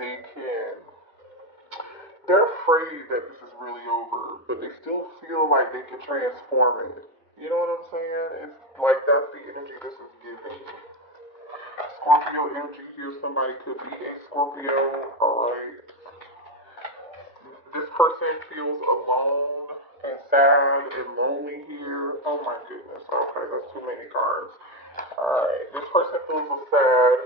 they can, they're afraid that this is really over, but they still feel like they can transform it. You know what I'm saying? It's like that's the energy this is giving. Scorpio energy here, somebody could be a Scorpio, alright? This person feels alone and sad and lonely here. Oh my goodness, okay, that's too many cards. Alright, this person feels sad.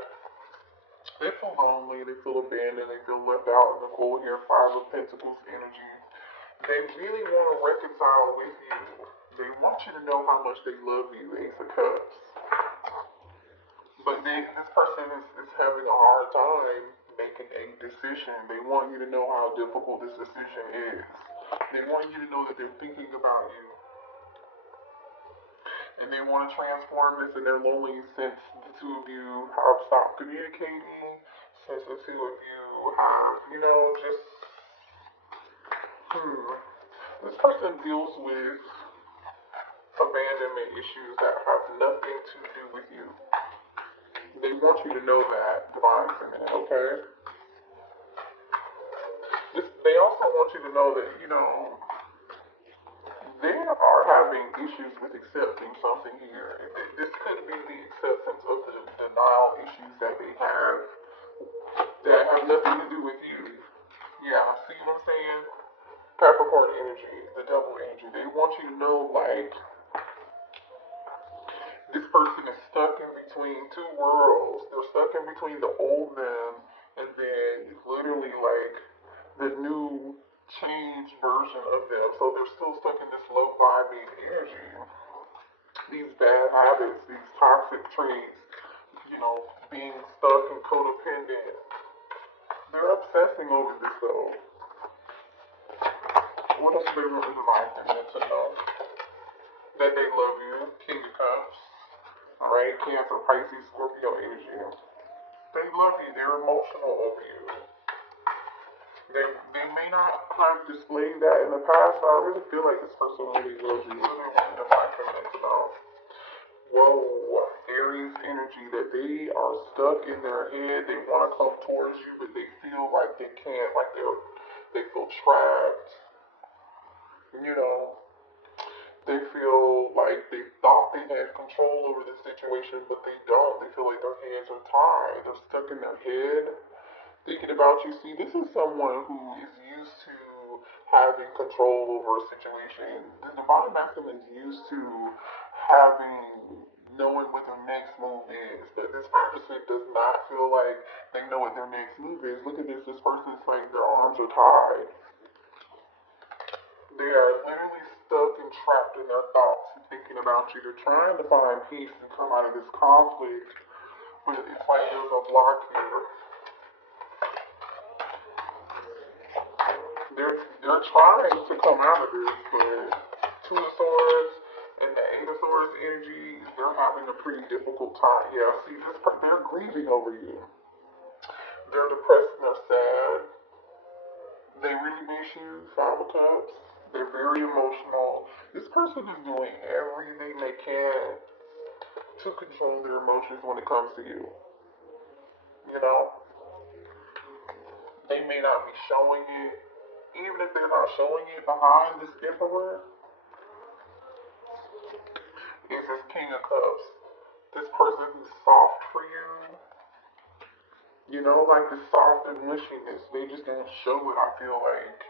They feel lonely, they feel abandoned, they feel left out in the cold here. Five of Pentacles energy. They really want to reconcile with you. They want you to know how much they love you, Ace of Cups. But this person is having a hard time making a decision. They want you to know how difficult this decision is. They want you to know that they're thinking about you. And they want to transform this in their lonely since the two of you have stopped communicating, since the two of you have, just, this person deals with abandonment issues that have nothing to do with you. They want you to know that, Divine Feminine, okay? They also want you to know that, they are having issues with accepting something here. This could be the acceptance of the denial issues that they have that have nothing to do with you. Yeah, see what I'm saying? Capricorn energy, the double energy. They want you to know, like, this person is stuck in between two worlds. They're stuck in between the old them and then literally like the new changed version of them. So they're still stuck in this low vibing energy. These bad habits, these toxic traits, being stuck and codependent. They're obsessing over this though. What else do they want the Divine Feminine to know? That they love you, King of Cups. Alright, Cancer, Pisces, Scorpio energy. They love you, they're emotional over you. They may not have displayed that in the past, but I really feel like this person really loves you. What do they want the Divine Feminine to know? Whoa, Aries energy, that they are stuck in their head. They want to come towards you, but they feel like they can't, like they feel trapped. They feel like they thought they had control over the situation, but they don't. They feel like their hands are tied. They're stuck in their head, thinking about you. See, this is someone who is used to having control over a situation. The Divine Masculine is used to knowing what their next move is. But this person does not feel like they know what their next move is. Look at this. This person's like their arms are tied. They are literally stuck and trapped in their thoughts and thinking about you. They're trying to find peace and come out of this conflict, but it's like there's a block here. They're trying to come out of this, but Two of Swords and the Eight of Swords energy, they're having a pretty difficult time. Yeah, see, they're grieving over you. They're depressed and they're sad. They really miss you, Five of Cups. They're very emotional. This person is doing everything they can to control their emotions when it comes to you. They may not be showing it. Even if they're not showing it, behind this Emperor is this King of Cups. This person who's soft for you. Like the soft and mushiness. They just don't show it, I feel like.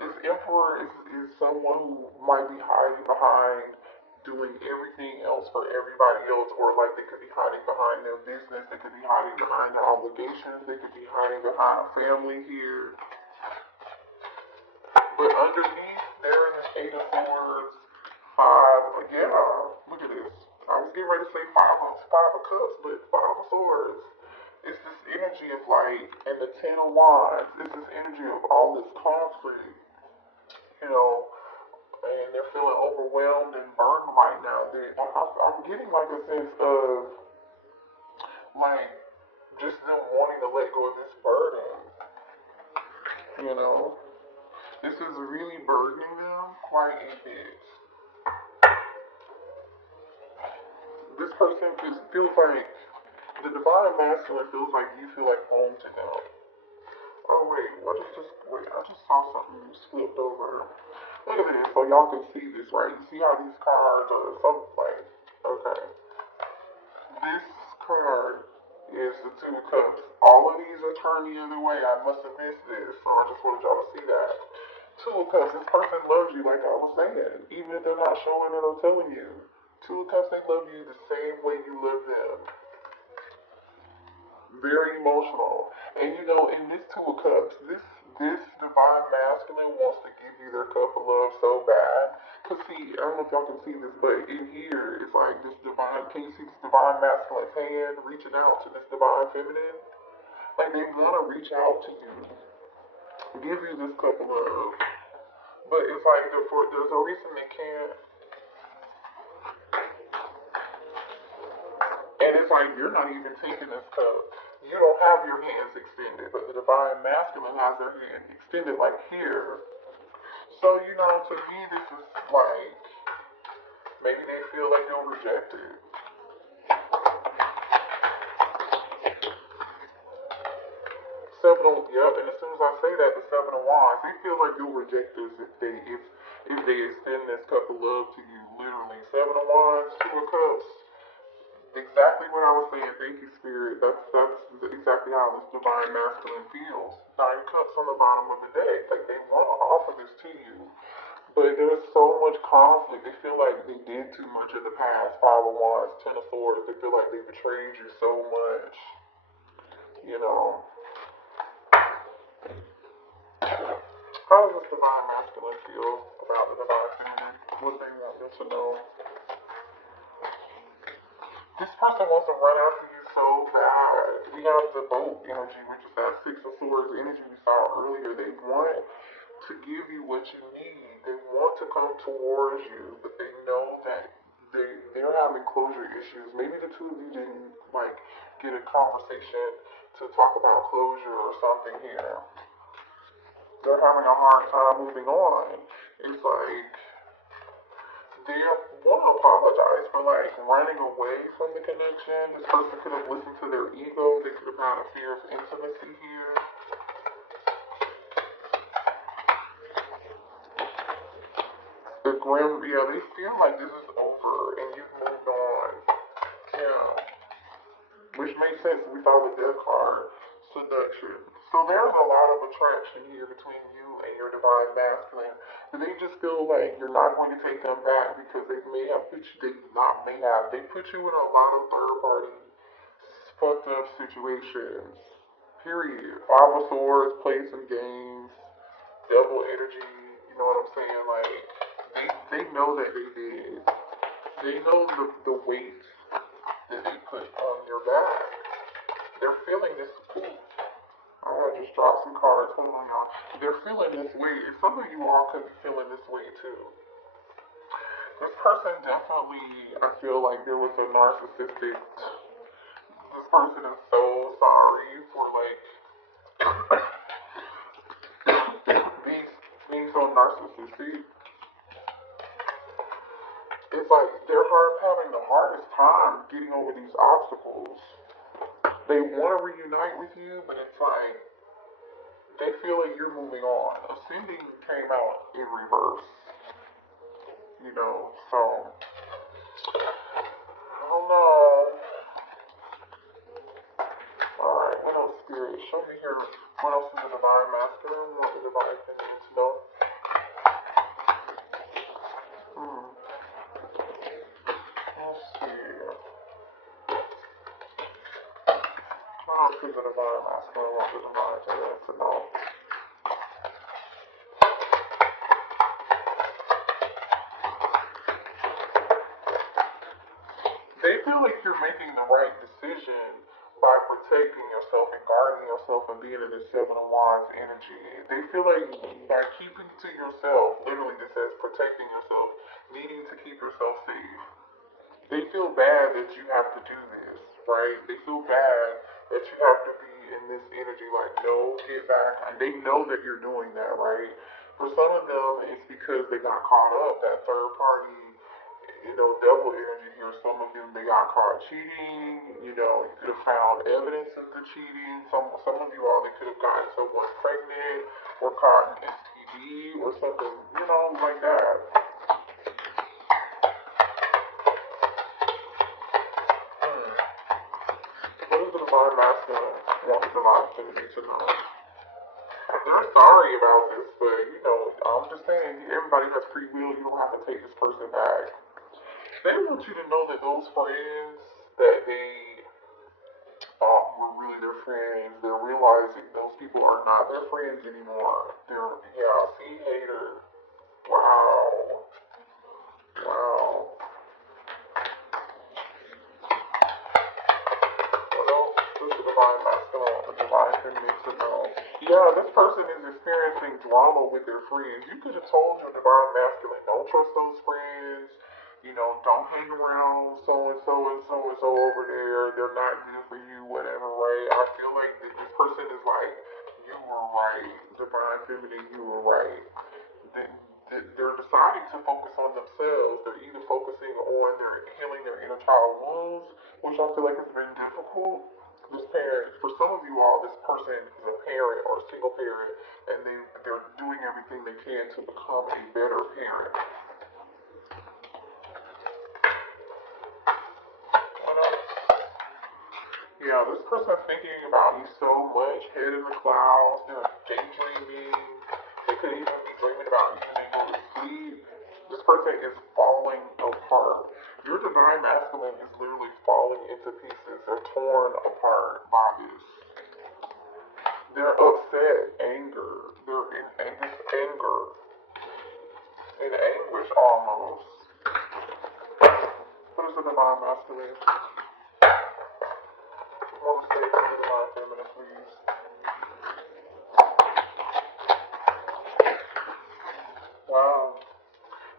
This Emperor is someone who might be hiding behind doing everything else for everybody else, or like they could be hiding behind their business, they could be hiding behind their obligations, they could be hiding behind family here. But underneath, they're in this Eight of Swords, look at this. I was getting ready to say five of Cups, but Five of Swords. It's this energy of light, and the Ten of Wands. It's this energy of all this conflict, and they're feeling overwhelmed and burned right now. I'm getting like a sense of like just them wanting to let go of this burden. This is really burdening them quite a bit. This person feels like The divine masculine feels like you feel like home to them. Oh wait, what is this? Wait, I just saw something flipped over. Look at this, so y'all can see this, right? You see how these cards are some like, okay. This card is the Two of Cups. All of these are turned the other way. I must have missed this, so I just wanted y'all to see that. Two of Cups, this person loves you, like I was saying, even if they're not showing it or telling you. Two of Cups, they love you the same way you love them. Very emotional. And you know, in this Two of Cups, this divine masculine wants to give you their cup of love so bad. Cause see, I don't know if y'all can see this, but in here it's like this divine. Can you see this divine masculine hand reaching out to this divine feminine? Like they want to reach out to you, give you this cup of love, but it's like there's a reason they can't. And it's like you're not even taking this cup. You don't have your hands extended, but the divine masculine has their hand extended like here. So, you know, to me this is like maybe they feel like they're rejected. Seven of yep, and as soon as I say that, the Seven of Wands, they feel like you'll reject this if they extend this cup of love to you. Literally, Seven of Wands, Two of Cups. Exactly what I was saying. Thank you, Spirit. That's exactly how this divine masculine feels. Nine cups on the bottom of the deck. Like they want to offer this to you, but there's so much conflict. They feel like they did too much in the past. Five of Wands, Ten of Swords. They feel like they betrayed you so much. You know. How does this divine masculine feel about the divine feminine? What they want you to know? This person wants to run after you so bad. We have the boat energy, which is that Six of Swords energy we saw earlier. They want to give you what you need. They want to come towards you, but they know that they're having closure issues. Maybe the two of you didn't like get a conversation to talk about closure or something here. They're having a hard time moving on. It's like they want to apologize for like running away from the connection. This person could have listened to their ego. They could have had a fear of intimacy here. The grim, yeah, they feel like this is over and you've moved on. Yeah, which makes sense. We saw the death card, seduction. So there's a lot of attraction here between you and your divine masculine. But they just feel like you're not going to take them back because they may have put you, they not may have, they put you in a lot of third party fucked up situations. Period. Five of Swords, play some games, double energy, you know what I'm saying? Like, they know that they did. They know the weight that they put on your back. They're feeling this. Ooh, I want to just drop some cards. Hold on, y'all. They're feeling this way. Some of you all could be feeling this way too. This person definitely, I feel like there was a narcissistic. This person is so sorry for like being so narcissistic. It's like they're having the hardest time getting over these obstacles. They want to reunite with you, but it's like they feel like you're moving on. Ascending came out in reverse, you know, so I don't know. Alright, what else, Spirit? Show me here. What else is the divine masculine? What the divine feminine to know? Let's see. What else is the divine masculine? What the divine feminine to know? They feel like you're making the right decision by protecting yourself and guarding yourself and being in this Seven of Wands energy. They feel like by keeping to yourself, literally this says protecting yourself, needing to keep yourself safe. They feel bad that you have to do this, right? They feel bad that you have to be in this energy like, no, get back. And they know that you're doing that, right? For some of them, it's because they got caught up. That third party double energy here. Some of them, they got caught cheating. You could have found evidence of the cheating. Some of you all, they could have gotten someone pregnant or caught an STD or something, like that. What does the divine masculine want the divine feminine to know? They're sorry about this, but I'm just saying, everybody has free will. You don't have to take this person back. They want you to know that those friends that they thought were really their friends, they're realizing those people are not their friends anymore. See, hater. Wow. Wow. What else does the divine masculine, the divine feminine to know? Yeah, this person is experiencing drama with their friends. You could have told your divine masculine, don't trust those friends. Don't hang around so and so and so and so over there. They're not good for you, whatever, right? I feel like this person is like, you were right. Divine feminine, you were right. They're deciding to focus on themselves. They're either focusing on their healing their inner child wounds, which I feel like has been difficult. This parent, for some of you all, this person is a parent or a single parent, and they're doing everything they can to become a better parent. Yeah, this person's thinking about you so much, head in the clouds, they're daydreaming, they could even be dreaming about you when they go to sleep. This person is falling apart. Your divine masculine is literally falling into pieces. They're torn apart by this. They're upset, they're in this anger, in anguish almost. What is the divine masculine? Want to say to the divine feminine, please? Wow.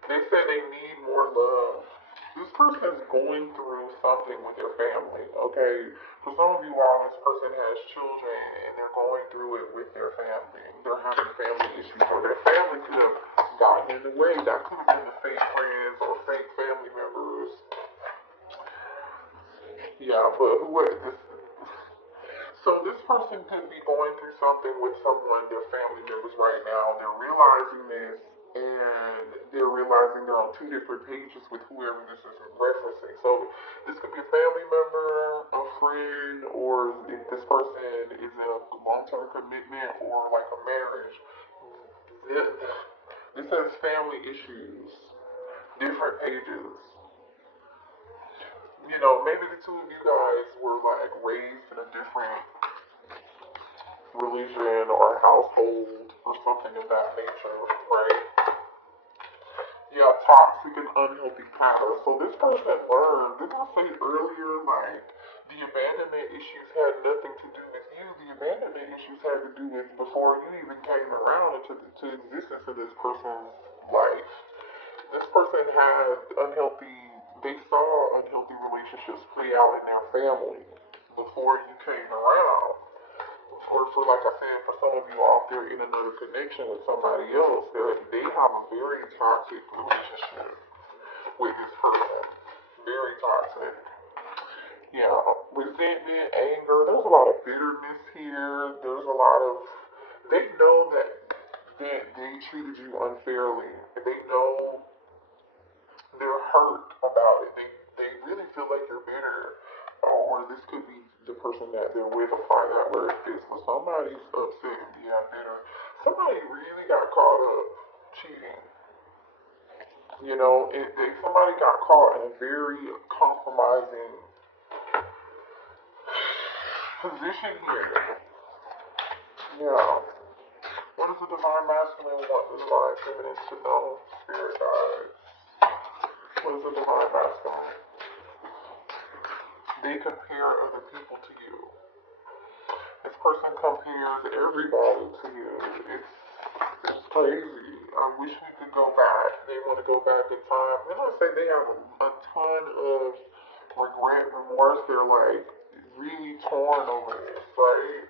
They said they need more love. This person's going through something with their family, okay? For some of you all, this person has children and they're going through it with their family. They're having family issues, or their family could have gotten in the way. That could have been the fake friends or fake family members. Yeah, but so this person could be going through something with someone, their family members right now. They're realizing this, and they're realizing they're on two different pages with whoever this is referencing. So this could be a family member, a friend, or if this person is in a long-term commitment or like a marriage. This says family issues, different pages. Maybe the two of you guys were like raised in a different religion or household or something of that nature, right? Yeah, toxic and unhealthy patterns. So this person learned, didn't I say earlier, like, the abandonment issues had nothing to do with you. The abandonment issues had to do with before you even came around into existence in this person's life. This person had they saw unhealthy relationships play out in their family before you came around. Or for, like I said, for some of you out there in another connection with somebody else, they have a very toxic relationship with this person. Very toxic. Yeah, resentment, anger, there's a lot of bitterness here. There's a lot of, they know that they treated you unfairly. They know they're hurt about it. They really feel like you're bitter. Or this could be the person that they're with. Apply that word fits. When somebody's upset and bitter, somebody really got caught up cheating. Somebody got caught in a very compromising position here. Yeah. What does the divine masculine want the divine feminine to know? Spirit guides. What is the divine masculine? They compare other people to you. This person compares everybody to you. It's crazy. I wish we could go back. They want to go back in time. And I say they have a ton of regret, remorse. They're like really torn over this, right?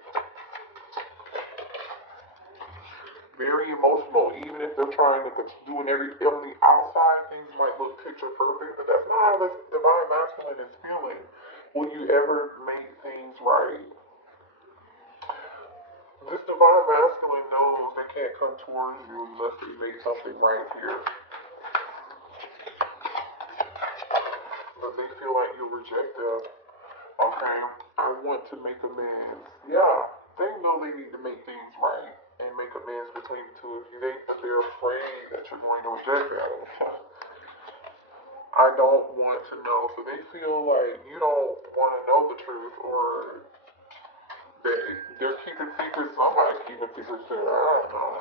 very emotional. Even if they're trying to doing everything on the outside, things might look picture perfect, but that's not how this divine masculine is feeling. Will you ever make things right? This divine masculine knows they can't come towards you unless they make something right here. But they feel like you'll reject them. Okay, I want to make amends. Yeah, they know they need to make things right and make amends between the two of you. But they're afraid that you're going to reject them. I don't want to know. So they feel like you don't want to know the truth, or they're keeping secrets. Somebody's keeping secrets too. I don't know.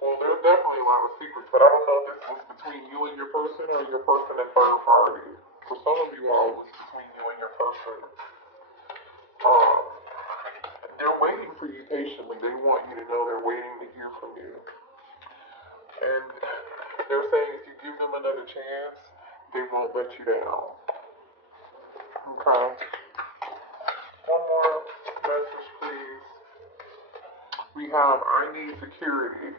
Well, there's definitely a lot of secrets, but I don't know if this was between you and your person or your person and third party. For some of you all, it's between you and your person. Um, they're waiting for you patiently. They want you to know they're waiting to hear from you. And they're saying if you give them another chance, they won't let you down. Okay? One more message, please. We have, I need security.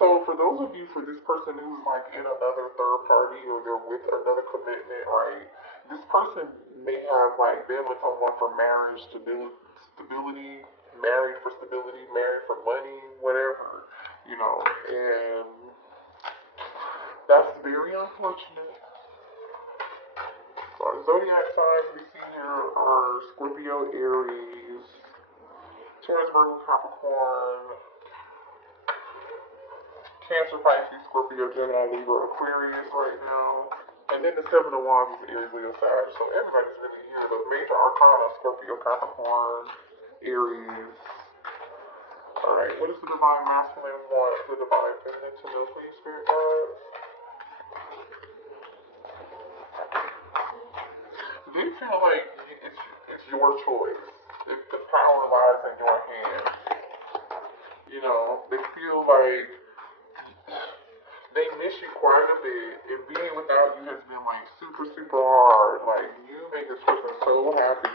So for those of you, for this person who's like in another third party or they're with another commitment, right? This person may have like been with someone for marriage, stability, married for stability, married for money, whatever, and that's very unfortunate. So our zodiac signs we see here are Scorpio, Aries, Taurus, Virgo, Capricorn, Cancer, Pisces, Scorpio, Gemini, Libra, Aquarius right now. And then the Seven of Wands is Aries, Leo, Sag. So everybody's really here. The major arcana, Scorpio, Capricorn, Aries. Alright, what does the divine masculine want the divine feminine to know, please, spirit guides? They feel like it's your choice. The power lies in your hands. They feel like they miss you quite a bit, and being without you has been like super, super hard. Like, you make this person so happy.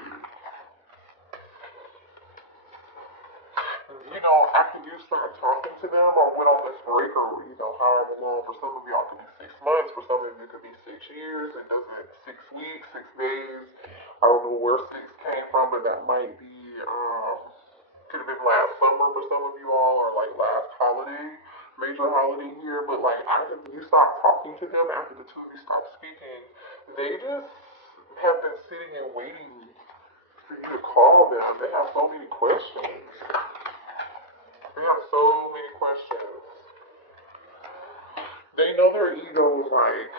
After you start talking to them or went on this break or, however long, for some of y'all it could be 6 months, for some of you it could be 6 years, it doesn't, 6 weeks, 6 days. I don't know where 6 came from, but that might be, could have been last summer for some of you all, or like last holiday, major holiday here, but like after you stop talking to them, after the two of you stop speaking, they just have been sitting and waiting for you to call them. They have so many questions. They have so many questions. They know their ego is like,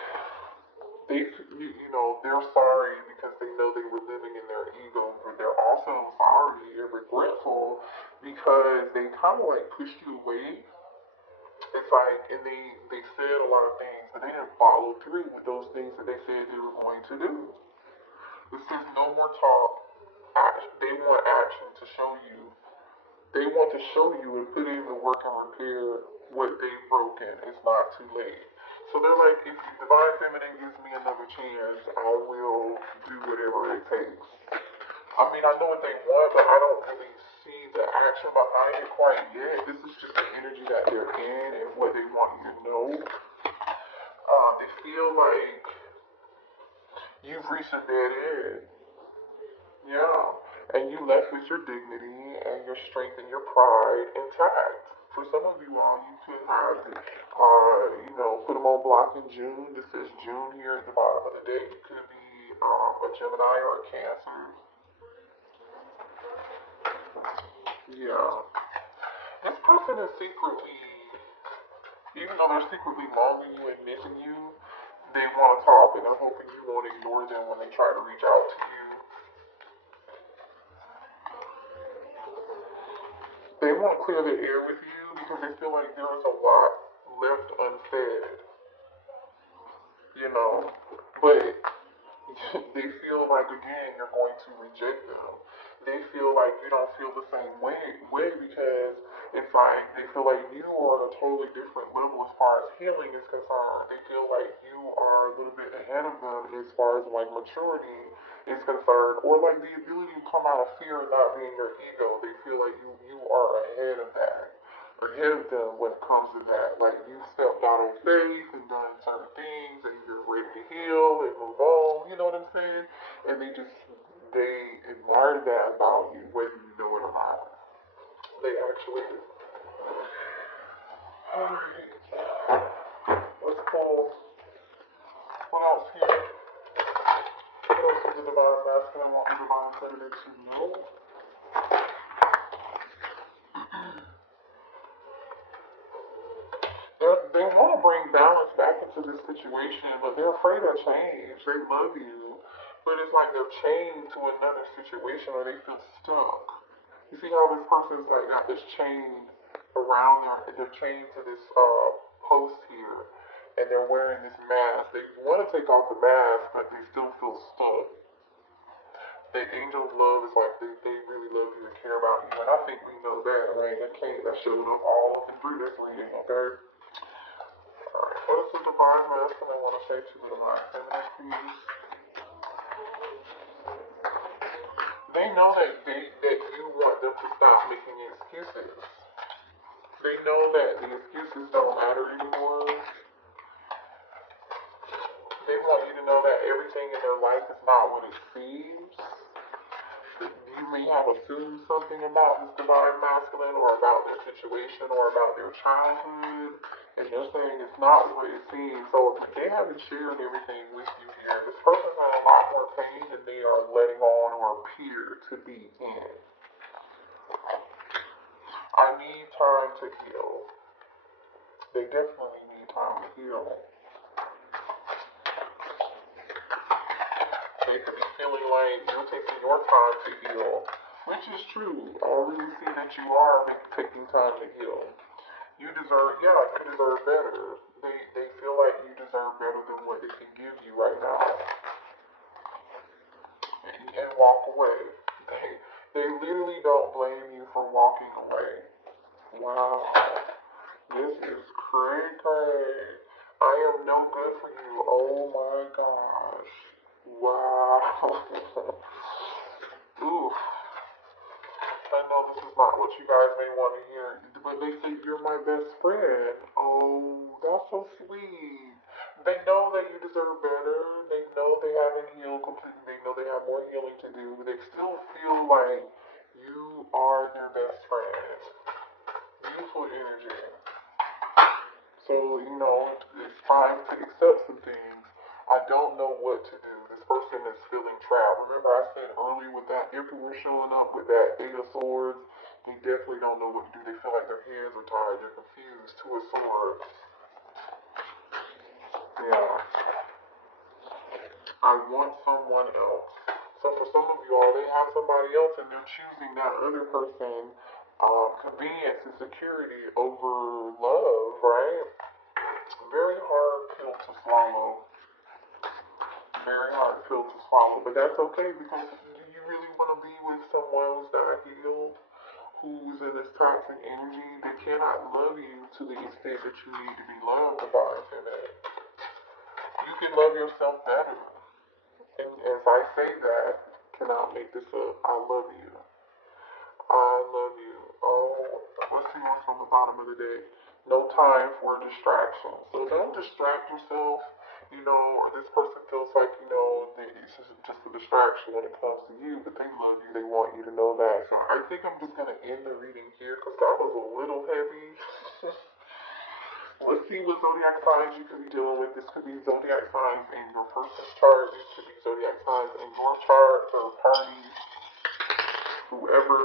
they're sorry because they know they were living in their ego, but they're also sorry and regretful because they kind of like pushed you away. It's like, and they said a lot of things, but they didn't follow through with those things that they said they were going to do. This is no more talk. They want action to show you. They want to show you and put in the work and repair what they've broken. It's not too late. So they're like, if Divine Feminine gives me another chance, I will do whatever it takes. I mean, I know what they want, but I don't really see the action behind it quite yet. This is just the energy that they're in and what they want you to know. They feel like you've reached a dead end. Yeah. And you left with your dignity and your strength and your pride intact. For some of you all, you could have, put them on block in June. This says June here at the bottom of the day. It could be a Gemini or a Cancer. Yeah. This person is secretly, even though they're secretly longing you and missing you, they want to talk and they're hoping you won't ignore them when they try to reach out to you. They won't clear the air with you because they feel like there is a lot left unsaid. But they feel like, again, you're going to reject them. They feel like you don't feel the same way because it's like they feel like you are on a totally different level as far as healing is concerned. They feel like you are a little bit ahead of them as far as like maturity is concerned, or like the ability to come out of fear and not being your ego. They feel like you are ahead of that. ahead of them when it comes to that. Like, you stepped out on faith and done certain things, and you're ready to heal and move on. You know what I'm saying? And they admire that about you, whether you know it or not. They actually do. Alright. Let's pull. What else here? What else is the divine masculine want the divine feminine to know? They want to bring balance back into this situation, but they're afraid of change. They love you, but it's like they're chained to another situation or they feel stuck. You see how this person's like got this chain around they're chained to this post here, and they're wearing this mask. They want to take off the mask, but they still feel stuck. The angel of love is like they really love you and care about you, and I think we know that, right? That showed up all up and through this reading, okay? Alright, what is the divine masculine I want to say to the divine feminine, please? They know that you want them to stop making excuses. They know that the excuses don't matter anymore. They want you to know that everything in their life is not what it seems. You may have assumed something about this divine masculine or about their situation or about their childhood, and they're saying it's not what it seems. So they haven't shared everything with you here. This person's in a lot more pain than they are letting on or appear to be in. I need time to heal. They definitely need time to heal. They could be feeling like you're taking your time to heal, which is true. I really see that you are taking time to heal. You deserve better. They feel like you deserve better than what they can give you right now, and walk away. They literally don't blame you for walking away. Wow, this is cray. I am no good for you. Oh my gosh. Wow. Ooh. I know this is not what you guys may want to hear, but they say you're my best friend. Oh, that's so sweet. They know that you deserve better. They know they haven't healed completely. They know they have more healing to do. They still feel like you are their best friend. Beautiful energy. So, it's time to accept some things. I don't know what to do. This person is feeling trapped. Remember I said earlier with that emperor showing up with that 8 of swords, they definitely don't know what to do. They feel like their hands are tied. They're confused. 2 of swords. Yeah. I want someone else. So for some of you all, they have somebody else and they're choosing that other person, convenience and security over love, right? Very hard pill to swallow. Very hard pill to swallow, but that's okay because do you really want to be with someone who's not healed, who's in this toxic energy? They cannot love you to the extent that you need to be loved by today. You can love yourself better. And as I say that, cannot make this up. I love you. I love you. Oh, let's see what's on the bottom of the deck. No time for distraction. So don't distract yourself, or this person feels like, it's just a distraction when it comes to you, but they love you. They want you to know that. So I think I'm just going to end the reading here because that was a little heavy. Let's see what zodiac signs you could be dealing with. This could be zodiac signs in your person's chart. This could be zodiac signs in your chart, third parties, whoever